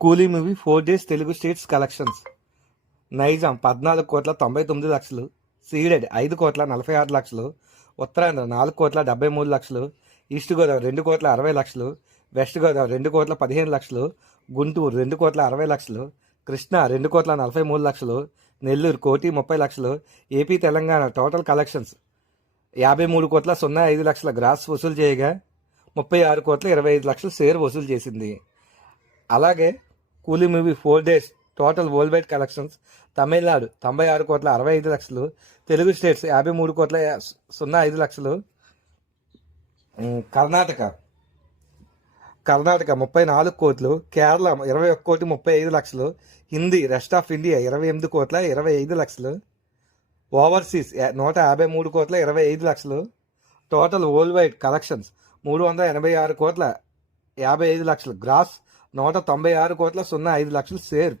కూలీ movie 4 days Telugu states collections. Nizam 14,99,00,000, Ceded 5,46,00,000, Uttarandhra 4,73,00,000, east Godavari 2,60,00,000, west Godavari 2,15,00,000, Guntur 2,60,00,000, Krishna 2,43,00,000, Nellore 1,30,00,000. AP Telangana total collections 53,05,00,000 gross వసూలు చేయగా 36,25,00,000 share వసూలు చేసింది. అలాగే Coolie movie 4 days total world wide collections Tamil Nadu 96,65,00,000, Telugu states 53,05,00,000, Karnataka 34 కోట్లు, Kerala 21,35,00,000, Hindi rest of India 28,25,00,000, overseas 153,25,00,000. Total world wide collections 386,55,00,000 gross 196,05,00,000 share